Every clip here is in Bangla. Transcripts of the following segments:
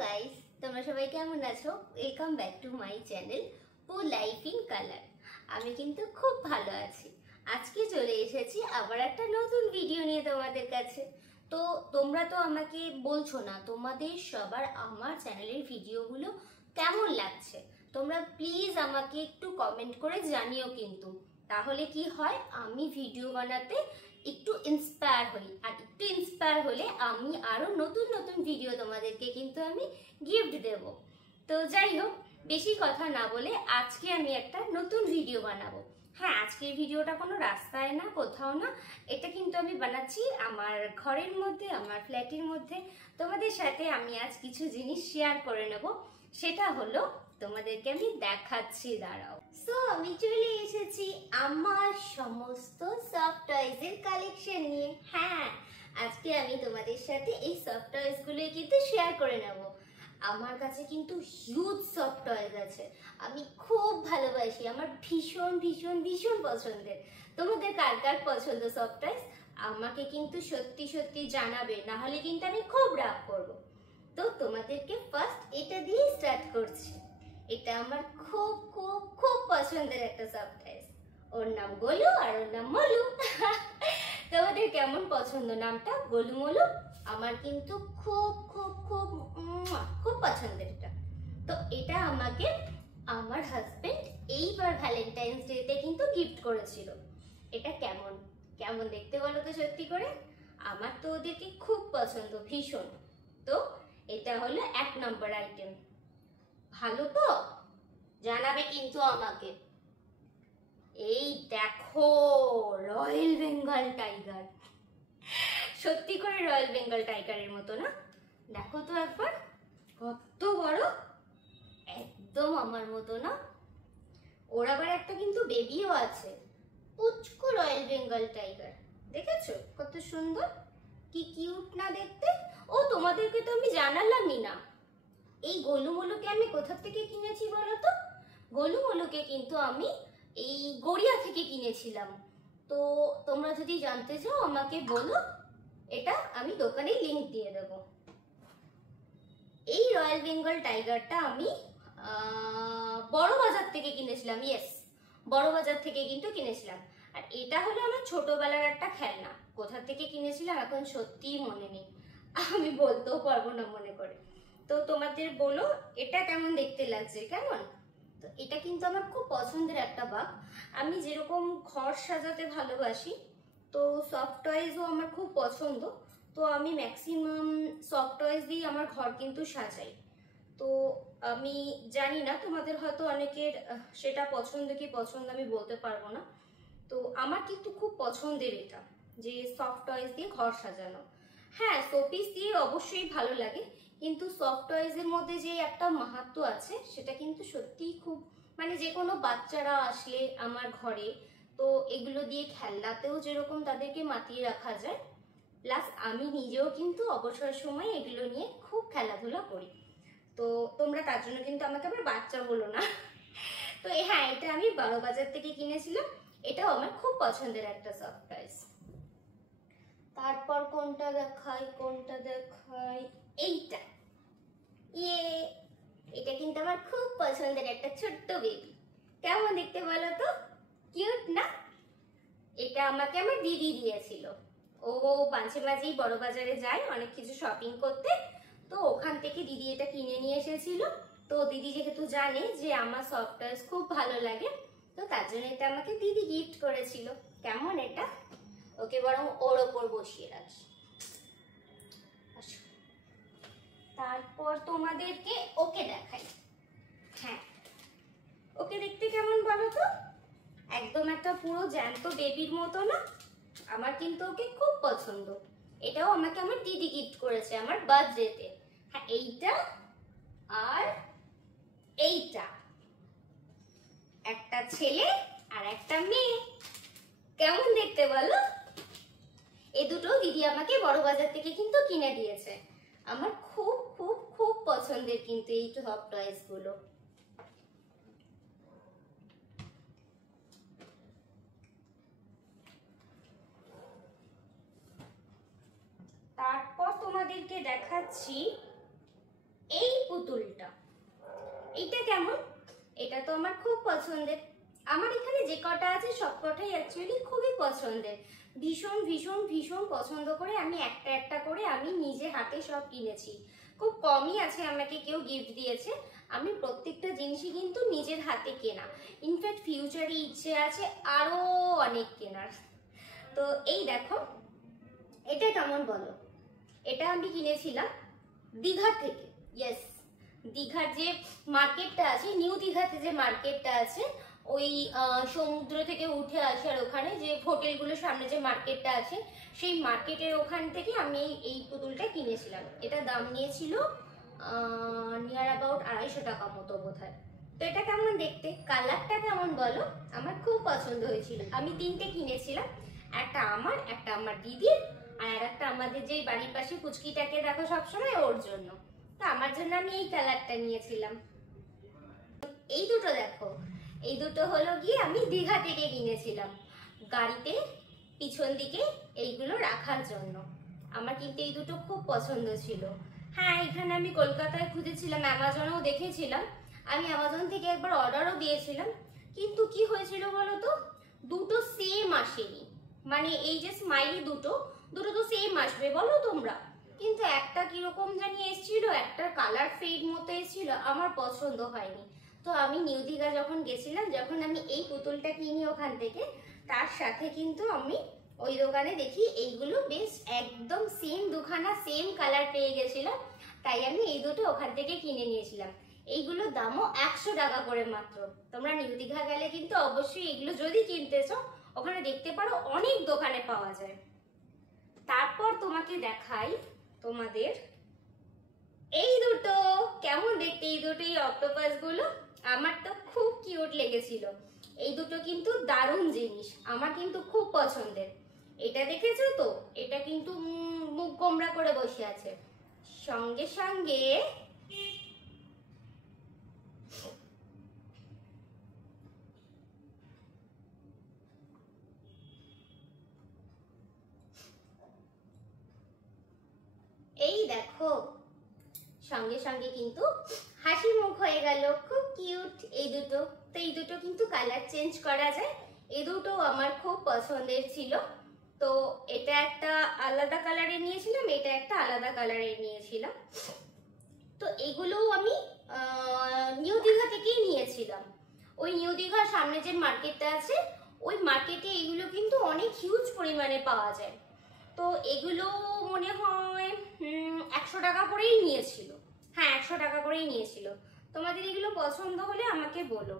গাইস, তোমরা সবাই কেমন আছো? Welcome back to my channel পু লাইফ ইন কালার। আমি কিন্তু খুব ভালো আছি। আজকে চলে এসেছি আবার একটা নতুন ভিডিও নিয়ে তোমাদের কাছে। তো তোমরা তো আমাকে বলছো না তোমাদের সবার আমার চ্যানেলের ভিডিওগুলো কেমন লাগছে। তোমরা প্লিজ আমাকে একটু কমেন্ট করে জানিও কিন্তু। তাহলে কি হয়, আমি ভিডিও বানাতে একটু ইন্সপায়ার হই, আর একটু ইন্সপায়ার হলে আমি আরো নতুন নতুন ভিডিও তোমাদেরকে কিন্তু আমি গিফট দেব। তো যাই হোক, বেশি কথা না বলে আজকে আমি একটা নতুন ভিডিও বানাবো। হ্যাঁ, আজকের ভিডিওটা কোনো রাস্তায় না, কোথাও না, এটা কিন্তু আমি বানাচ্ছি আমার ঘরের মধ্যে, আমার ফ্ল্যাটের মধ্যে। তোমাদের সাথে আমি আজ কিছু জিনিস শেয়ার করে নেব, সেটা হলো তোমাদেরকে আমি দেখাচ্ছি, দাঁড়াও। সো আমি চলে এসেছি আমার সমস্ত সফট টয়েজ এর কালেকশন নিয়ে। হ্যাঁ, আজকে আমি তোমাদের সাথে এই সফট টয়েজ গুলো কিন্তু শেয়ার করে নেব। আমার কাছে কিন্তু হিউজ সফট টয়েজ আছে, আমি খুব ভালোবাসি, আমার ভীষণ ভীষণ ভীষণ পছন্দের। তোমাদের কার কার পছন্দ সফট টয়েজ আমাকে কিন্তু সত্যি সত্যি জানাবে, না হলে কিন্তু আমি খুব রাগ করব। তো তোমাদেরকে ফার্স্ট এটা দিয়ে স্টার্ট করছি। এটা আমার খুব খুব খুব পছন্দের একটা সফট টয়েজ। ওর নাম গোলু আর ওর নাম মলু। তোমাদের কেমন পছন্দ নামটা? গোলু মলু আমার কিন্তু খুব খুব খুব খুব পছন্দের এটা। তো এটা আমাকে আমার হাজবেন্ড এইবার ভ্যালেন্টাইন্স ডেতে কিন্তু গিফট করেছিল। এটা কেমন কেমন দেখতে বলো তো সত্যি করে? আমার তো ওদেরকে খুব পছন্দ, ভীষণ। তো এটা হলো 1 নম্বর আইটেম। ভালো তো? জানাবে কিন্তু আমাকে। এই দেখো, রয়্যাল বেঙ্গল টাইগার। সত্যি করে রয়্যাল বেঙ্গল টাইগারের মতো না? দেখো তো একবার, কত বড়, একদম আমার মতো না? ওর আবার একটা কিন্তু বেবিও আছে, পুচকু রয়্যাল বেঙ্গল টাইগার। দেখেছো কত সুন্দর, কি কিউট না দেখতে? ও তোমাদেরকে তো আমি জানালামই না, এই গোলুমলুকে আমি কোথা থেকে কিনেছি বলো তো? গোলুমলুকে কিন্তু আমি এই গড়িয়া থেকে কিনেছিলাম। তো তোমরা যদি জানতে চাও আমাকে বলো, এটা আমি দোকানে লিংক দিয়ে দেব। এই রয়্যাল বেঙ্গল টাইগারটা আমি বড় বাজার থেকে কিনেছিলাম। ইয়েস, বড় বাজার থেকে কিন্তু কিনেছিলাম। আর এটা হলো আমার ছোটবেলার একটা খেলনা। কোথা থেকে কিনেছিলাম এখন সত্যিই মনে নেই, আমি বলতেও পারবো না মনে করে। তো তোমাদের বলো এটা কেমন দেখতে লাগছে, কেমন? তো এটা কিন্তু আমার খুব পছন্দের একটা বাগ। আমি যেরকম ঘর সাজাতে ভালোবাসি, তো সফট টয়েজও আমার খুব পছন্দ। তো আমি ম্যাক্সিমাম সফট টয়েজ দিয়ে আমার ঘর কিন্তু সাজাই। তো আমি জানি না তোমাদের হয়তো অনেকের সেটা পছন্দ কি পছন্দ আমি বলতে পারবো না। তো আমার কিন্তু খুব পছন্দের এটা, যে সফট টয়েজ দিয়ে ঘর সাজানো। হ্যাঁ, শোপিস দিয়ে অবশ্যই ভালো লাগে, কিন্তু সফট টয়েজ এর মধ্যে যে একটা মাহাত্ম্য আছে সেটা কিন্তু সত্যিই খুব, মানে যে কোনো বাচ্চারা আসলে আমার ঘরে, তো এগুলো দিয়ে খেলনাতেও যেরকম তাদেরকে মাতিয়ে রাখা যায়, প্লাস আমি নিজেও কিন্তু অবসর সময় এগুলো নিয়ে খুব খেলাধুলা করি। তো তোমরা তার জন্য কিন্তু আমাকে আবার বাচ্চা বলো না। তো হ্যাঁ, এটা আমি বড় বাজার থেকে কিনেছিলাম। এটাও আমার খুব পছন্দের একটা সফট টয়েজ। তারপর কোনটা দেখাই, কোনটা দেখাই, এইটা। ইয়ে, এটা কিন্তু আমার খুব পছন্দের একটা ছোট্ট বেবি। কেমন দেখতে বলো তো? কিউট না? এটা আমাকে আমার দিদি দিয়েছিল। ও মাঝে মাঝেই বড় বাজারে যায় অনেক কিছু শপিং করতে, তো ওখান থেকে দিদি এটা কিনে নিয়ে এসেছিল। তো দিদি যেহেতু জানে যে আমার সফট টয়েজ খুব ভালো লাগে, তো তার জন্য এটা আমাকে দিদি গিফট করেছিল। কেমন এটা? ওকে বরং ওর ওপর বসিয়ে রাখি। তারপর তোমাদেরকে ওকে দেখাই। হ্যাঁ, ওকে দেখতে কেমন বলো তো? একদম একটা পুরো জ্যান্ত বেবির মতো না? আমার কিন্তু ওকে খুব পছন্দ। এটাও আমাকে আমার দিদি গিফট করেছে আমার বার্থডেতে। হ্যাঁ, এইটা আর এইটা, একটা ছেলে আর একটা মেয়ে। কেমন দেখতে বলো? এই দুটো দিদি আমাকে বড় বাজার থেকে কিন্তু কিনে দিয়েছে। আমার খুব খুব খুব পছন্দের কিন্তু এই সফট টয়েস গুলো। তারপর তোমাদেরকে দেখাচ্ছি এই পুতুলটা। এটা কেমন? এটা তো আমার খুব পছন্দের। আমার এখানে যে কটা আছে সব কটাই অ্যাকচুয়ালি খুবই পছন্দের। ভীষণ ভীষণ ভীষণ পছন্দ করে আমি একটা একটা করে আমি নিজে হাতে সব কিনেছি। খুব কমই আছে আমাকে কেউ গিফট দিয়েছে। আমি প্রত্যেকটা জিনিসই কিন্তু নিজের হাতে কেনা। ইনফ্যাক্ট ফিউচারে ইচ্ছে আছে আরো অনেক কেনার। তো এই দেখো, এটা কেমন বলো? এটা আমি কিনেছিলাম দীঘা থেকে। ইয়েস, দীঘার যে মার্কেটটা আছে, নিউ দীঘাতে যে মার্কেটটা আছে, ওই সমুদ্র থেকে উঠে আসার ওখানে যে হোটেলগুলোর সামনে যে মার্কেটটা আছে, সেই মার্কেটের ওখান থেকে আমি এই পুতুলটা কিনেছিলাম। এটা দাম নিয়েছিল নিয়ার অ্যাবাউট 250 টাকা মতো বোধহয়। তো এটা কেমন দেখতে, কালারটা কেমন বলো? আমার খুব পছন্দ হয়েছিল। আমি 3টে কিনেছিলাম, একটা আমার দিদির, আর একটা আমাদের যে বাড়ির পাশে পুচকিটাকে দেখো সবসময়, ওর জন্য। তো আমার জন্য আমি এই কালারটা নিয়েছিলাম। এই দুটো দেখো, এই দুটো হলো গিয়ে আমি দীঘা থেকে কিনেছিলাম, গাড়িতে পিছন দিকে এইগুলো রাখার জন্য। আমার কিন্তু এই দুটো খুব পছন্দ ছিল। হ্যাঁ, এখানে আমি কলকাতায় খুঁজেছিলাম, অ্যামাজনেও দেখেছিলাম, আমি অ্যামাজন থেকে একবার অর্ডারও দিয়েছিলাম, কিন্তু কি হয়েছিল বলো তো, দুটো সেম আসেনি। মানে এই যে স্মাইলি দুটো তো সেম আসবে বলো তোমরা, কিন্তু একটা কিরকম জানি এসেছিল, একটা কালার ফেড মতো এসেছিল, আমার পছন্দ হয়নি। তো আমি নিউ দীঘা যখন গেছিলাম, যখন আমি এই পুতুলটা কিনি ওখান থেকে, তার সাথে কিন্তু আমি ওই দোকানে দেখি এইগুলো বেশ একদম সেম দুখানা সেম কালার পেয়ে গেছিলাম, তাই আমি এই দুটো ওখান থেকে কিনে নিয়েছিলাম। এইগুলো দামও 100 টাকা করে মাত্র। তোমরা নিউ দীঘা গেলে কিন্তু অবশ্যই এগুলো যদি কিনতেছো, ওখানে দেখতে পারো অনেক দোকানে পাওয়া যায়। তারপর তোমাকে দেখাই তোমাদের এই দুটো, কেমন দেখতে এই দুটো, এই অক্টোপাস গুলো আমার তো খুব কিউট লেগেছিল। এই দুটো কিন্তু দারুণ জিনিস, আমার কিন্তু খুব পছন্দের। এটা দেখেছো তো, এটা কিন্তু মুখ গোমড়া করে বসে আছে, সঙ্গে সঙ্গে এই দেখো, সঙ্গে সঙ্গে কিন্তু হাসি মুখ হয়ে গেল, খুব কিউট এই দুটো। তো এই দুটো কিন্তু কালার চেঞ্জ করা যায়, এই দুটো আমার খুব পছন্দের ছিল। তো এটা একটা আলাদা কালারে নিয়েছিলাম, এটা একটা আলাদা কালারে নিয়েছিলাম। তো এগুলোও আমি নিউ দীঘা থেকেই নিয়েছিলাম। ওই নিউ দীঘার সামনে যে মার্কেটটা আছে, ওই মার্কেটে এগুলো কিন্তু অনেক হিউজ পরিমাণে পাওয়া যায়। তো এগুলো মনে হয় 100 টাকা করেই নিয়েছিল। হ্যাঁ, 100 টাকা করেই নিয়েছিল। তোমাদের এগুলো পছন্দ হলে আমাকে বলো।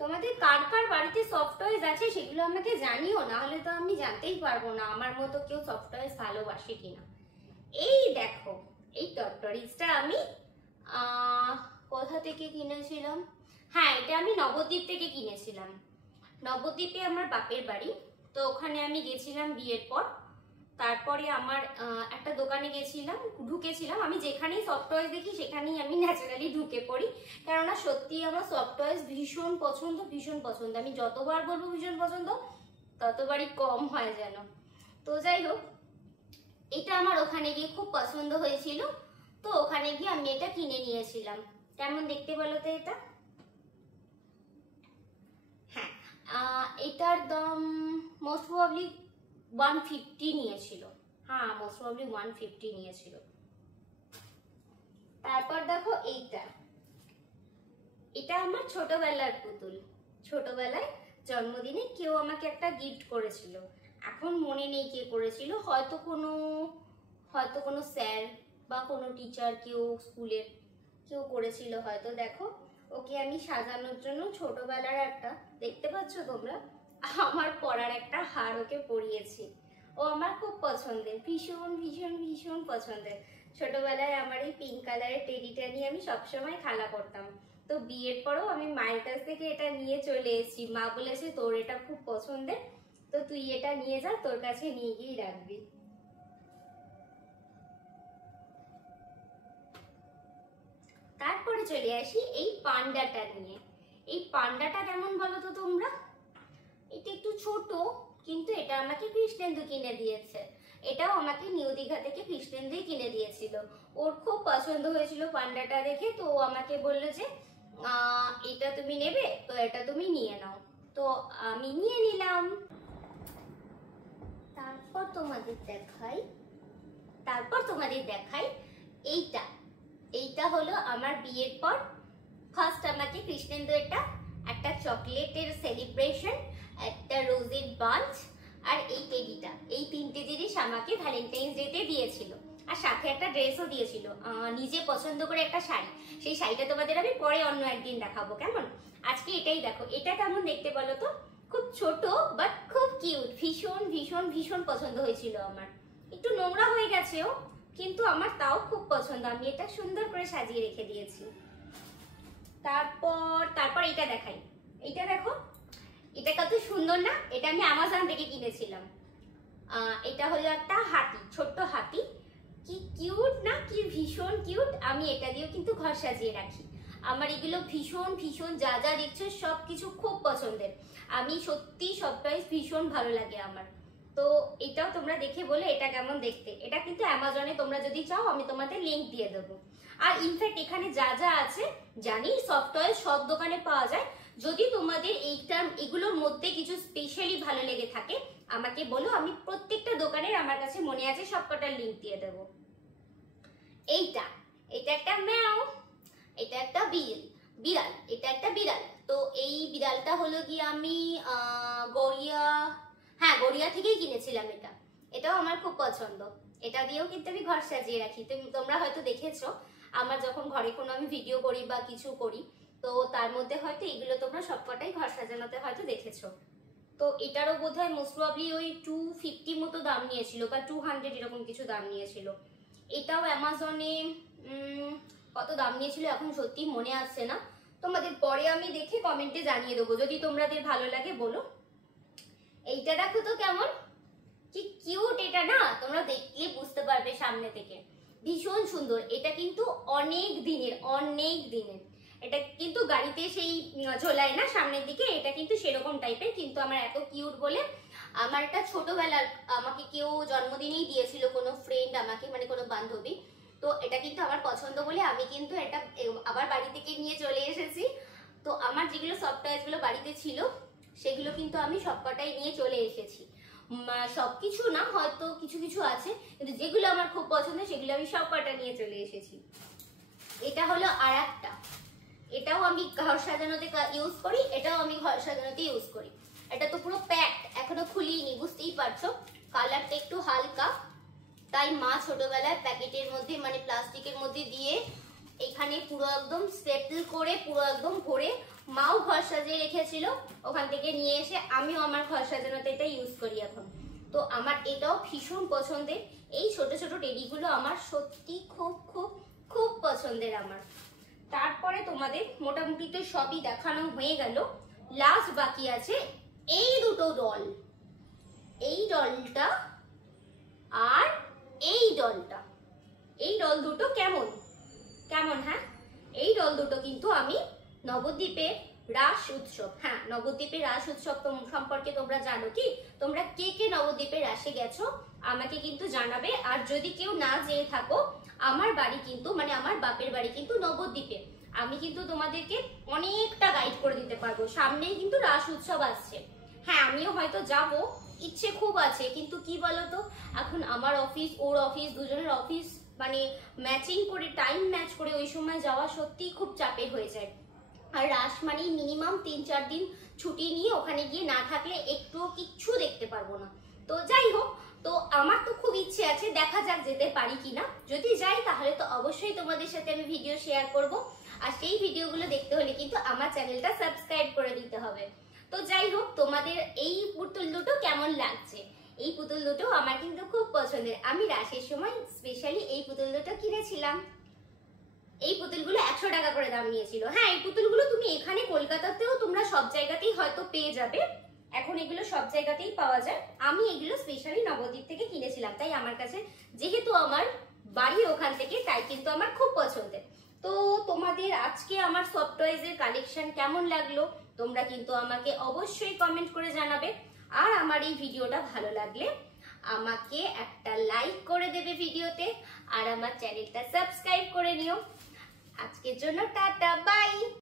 তোমাদের কার কার বাড়িতে সফট টয়েস আছে সেগুলো আমাকে জানিও, না হলে তো আমি জানতেই পারবো না আমার মতো কেউ সফট টয়েস ভালোবাসে কিনা। এই দেখো, এই টটরিসটা আমি কোথা থেকে কিনেছিলাম? হ্যাঁ, এটা আমি নবদ্বীপ থেকে কিনেছিলাম। নবদ্বীপে আমার বাপের বাড়ি, তো ওখানে আমি গেছিলাম বিয়ের পর। তারপরে আমার একটা দোকানে গেছিলাম, ঢুকেছিলাম। আমি যেখানেই সফট টয়েস দেখি সেখানেই আমি ন্যাচারালি ঢুকে পড়ি, কেননা সত্যি আমার সফট টয়েস ভীষণ পছন্দ, ভীষণ পছন্দ। আমি যতবার বলবো ভীষণ পছন্দ, ততবারই কম হয় যেন। তো যাই হোক, এটা আমার ওখানে গিয়ে খুব পছন্দ হয়েছিল, তো ওখানে গিয়ে আমি এটা কিনে নিয়েছিলাম। কেমন দেখতে বলো তো এটা? হ্যাঁ, এটার দাম মোস্ট প্রবাবলি 150 নিয়েছিল। হ্যাঁ, মোস্ট প্রবাবলি 150 নিয়েছিল। তারপর দেখো এইটা, এটা আমার ছোটবেলার পুতুল। ছোটবেলায় জন্মদিনে কেউ আমাকে একটা গিফট করেছিল, এখন মনে নেই কে করেছিল, হয়তো কোনো স্যার বা কোনো টিচার, কেউ স্কুলের কেউ করেছিল হয়তো। দেখো, ওকে আমি সাজানোর জন্য ছোটবেলার একটা, দেখতে পাচ্ছ তোমরা, আমার পরার একটা হার ওকে পরিয়েছি। ও আমার খুব পছন্দের, ভীষণ ভীষণ ভীষণ পছন্দের। ছোটবেলায় আমার এই পিঙ্ক কালারের টেডিটা নিয়ে আমি সবসময় খেলা করতাম। তো বিয়ের পরেও আমি মায়ের কাছ থেকে এটা নিয়ে চলে এসেছি। মা বলেছে তোর এটা খুব পছন্দের, তো তুই এটা নিয়ে যা, তোর কাছে নিয়ে গিয়ে রাখবি। তারপরে চলে আসি এই পান্ডাটা নিয়ে। এই পান্ডাটা কেমন বলো তো তোমরা? এটা একটু ছোট, কিন্তু এটা আমাকে কৃষ্ণেন্দু কিনে দিয়েছে। এটাও আমাকে নিউ দীঘা থেকে কৃষ্ণেন্দুই কিনে দিয়েছিল। ওর খুব পছন্দ হয়েছিল পান্ডাটা দেখে, তো ও আমাকে বললো যে এটা তুমি নেবে, তো এটা তুমি নিয়ে নাও। তো আমি নিয়ে নিলাম। তারপর তোমাদের দেখাই এইটা হলো আমার বিয়ের পর ফার্স্ট আমাকে কৃষ্ণেন্দু একটা চকলেটের সেলিব্রেশন, একটা রোজের বাঞ্চ আর এই টেডিটা, এই তিনটে জিনিস আমাকে ভ্যালেন্টাইন্স ডেতে দিয়েছিল। আর সাথে একটা ড্রেসও দিয়েছিল, নিজে পছন্দ করে একটা শাড়ি। সেই শাড়িটা তোমাদের আমি পরে অন্য একদিন দেখাবো, কেমন? আজকে এটাই দেখো, এটা কেমন দেখতে বলো তো? খুব ছোট বাট খুব কিউট, ভীষণ ভীষণ ভীষণ পছন্দ হয়েছিল আমার। একটু নোংরা হয়ে গেছেও, কিন্তু আমার তাও খুব পছন্দ, আমি এটা সুন্দর করে সাজিয়ে রেখে দিয়েছি। তারপর এটা দেখাই, এটা দেখো, এটা কত সুন্দর না? এটা আমি অ্যামাজন থেকে কিনেছিলাম। এটা হলো একটা হাতি, ছোট্ট হাতি, কি কিউট না, কি ভীষণ কিউট। আমি এটা দিয়েও কিন্তু ঘর সাজিয়ে রাখি। আমার এগুলো ভীষণ ভীষণ যা যা দেখছো সবকিছু খুব পছন্দের। আমি সত্যি সবটাই ভীষণ ভালো লাগে আমার। তো এটাও তোমরা দেখে বলে এটা কেমন দেখতে। এটা কিন্তু অ্যামাজনে তোমরা যদি চাও আমি তোমাদের লিংক দিয়ে দেবো। আর ইনফ্যাক্ট এখানে যা যা আছে জানি সফট টয়েল সব দোকানে পাওয়া যায়। যদি তোমাদের এগুলোর মধ্যে কিছু স্পেশালি ভালো লেগে থাকে আমাকে বলো, আমি প্রত্যেকটা দোকানের আমার কাছে মনে আছে সবকটার লিংক দিয়ে দেবো। এটা একটা ম্যাও, এটা একটা বিড়াল, এটা একটা বিড়াল। তো এই বিড়ালটা হলো কি আমি গড়িয়া থেকেই কিনেছিলাম। এটাও আমার খুব পছন্দ। এটা দিয়েও কিন্তু আমি ঘর সাজিয়ে রাখি। তোমরা হয়তো দেখেছো আমার যখন ঘরে কোনো আমি ভিডিও করি বা কিছু করি, তো তার মধ্যে হয়তো এগুলো তোমরা সবকটাই ঘর সাজানোতে হয়তো দেখেছো। তো এটারও বোধহয় মোস্ট প্রবাবলি ওই 250 মতো দাম নিয়েছিল বা 200 এরকম কিছু দাম নিয়েছিল। এটাও অ্যামাজনে কত দাম নিয়েছিল এখন সত্যি মনে আসছে না, তোমাদের পরে আমি দেখে কমেন্টে জানিয়ে দেবো, যদি তোমাদের ভালো লাগে বলো। এইটা দেখো তো কেমন, কি কিউট এটা না? তোমরা দেখলে বুঝতে পারবে সামনে থেকে, ভীষণ সুন্দর। এটা কিন্তু অনেক দিনের। এটা কিন্তু গাড়িতে সেই ঝোলায় না সামনের দিকে, এটা কিন্তু সেরকম টাইপের। কিন্তু আমার এত কিউট বলে, আমার একটা ছোটবেলার আমাকে কেউ জন্মদিনেই দিয়েছিল কোনো ফ্রেন্ড আমাকে, মানে কোনো বান্ধবী। তো এটা কিন্তু আমার পছন্দ বলে আমি কিন্তু এটা আবার বাড়ি থেকে নিয়ে চলে এসেছি। তো আমার যেগুলো সফট টয়েসগুলো বাড়িতে ছিল সেগুলো কিন্তু আমি সবকটাই নিয়ে চলে এসেছি। সবকিছু না, হয়তো কিছু কিছু আছে, কিন্তু যেগুলো আমার খুব পছন্দ সেগুলো আমি সবকটা নিয়ে চলে এসেছি। এটা হলো আর একটা, এটাও আমি ঘর সাজানোতে ইউজ করি, এটাও আমি ঘর সাজানোতে ইউজ করি। এটা তো পুরো প্যাকড, এখনো খুলিনি, বুঝতেই পারছো। কালারটা একটু হালকা, তাই মা ছোটবেলায় প্যাকেটের মধ্যে মানে প্লাস্টিকের মধ্যে দিয়ে এখানে পুরো একদম স্টেপল করে পুরো একদম ভরে মাও ঘর সাজিয়ে রেখেছিল। ওখান থেকে নিয়ে এসে আমিও আমার ঘর সাজানোতে এটা ইউজ করি এখন। তো আমার এটাও ভীষণ পছন্দের। এই ছোট ছোট টেডিগুলো আমার সত্যি খুব খুব খুব পছন্দের আমার। তারপরে তোমাদের মোটামুটি তো সবই দেখানো হয়ে গেল। লাস্ট বাকি আছে এই দুটো ডল, এই ডলটা আর এই ডলটা। এই ডল দুটো কেমন কেমন? হ্যাঁ, এই ডল দুটো কিন্তু আমি নবদ্বীপের রাস উৎসব, হ্যাঁ নবদ্বীপের রাস উৎসব সম্পর্কে তোমরা জানো কি? তোমরা কে কে নবদ্বীপের রাসে গেছো আমাকে কিন্তু জানাবে। আর যদি কেউ না যেয়ে থাকো, আমার বাড়ি কিন্তু মানে আমার বাপের বাড়ি কিন্তু নবদ্বীপে। আমি কিন্তু তোমাদেরকে অনেকটা গাইড করে দিতে পারবো। সামনেই কিন্তু রাস উৎসব আসছে। হ্যাঁ, আমিও হয়তো যাব, ইচ্ছে খুব আছে, কিন্তু কি বলতো এখন আমার অফিস ওর অফিস দুজনের অফিস মানে ম্যাচিং করে টাইম ম্যাচ করে ওই সময় যাওয়া সত্যিই খুব চাপের হয়ে যায়। আর রাস মানে মিনিমাম 3-4 দিন ছুটি নিয়ে ওখানে গিয়ে না থাকলে একটুও কিচ্ছু দেখতে পারবো না। তো যাই হোক, তো আমার তো খুব ইচ্ছে আছে, দেখা যাক যেতে পারি কিনা। যদি যাই তাহলে তো অবশ্যই তোমাদের সাথে আমি ভিডিও শেয়ার করব। আর সেই ভিডিওগুলো দেখতে হলে কিন্তু আমার চ্যানেলটা সাবস্ক্রাইব করে দিতে হবে। তো যাই হোক, তোমাদের এই পুতুল দুটো কেমন লাগছে? এই পুতুল দুটো আমার কিন্তু খুব পছন্দের। আমি রাসের সময় স্পেশালি এই পুতুল দুটো কিনেছিলাম। এই পুতুলগুলো 100 টাকা করে দাম নিয়েছিল। হ্যাঁ, এই পুতুলগুলো তুমি এখানে কলকাতাতেও তোমরা সব জায়গাতেই হয়তো পেয়ে যাবে, এখন এগুলো সব জায়গাতেই পাওয়া যায়। আমি এগুলো স্পেশালি নবদ্বীপ থেকে কিনেছিলাম, তাই আমার কাছে যেহেতু আমার বাড়ি ওখান থেকে, তাই কিন্তু আমার খুব পছন্দের। তো তোমাদের আজকে আমার সফট টয়েজের কালেকশন কেমন লাগলো তোমরা কিন্তু আমাকে অবশ্যই কমেন্ট করে জানাবে। আর আমার এই ভিডিওটা ভালো লাগলে আমাকে একটা লাইক করে দেবে ভিডিওতে, আর আমার চ্যানেলটা সাবস্ক্রাইব করে নিও। আজকের জন্য টাটা, বাই।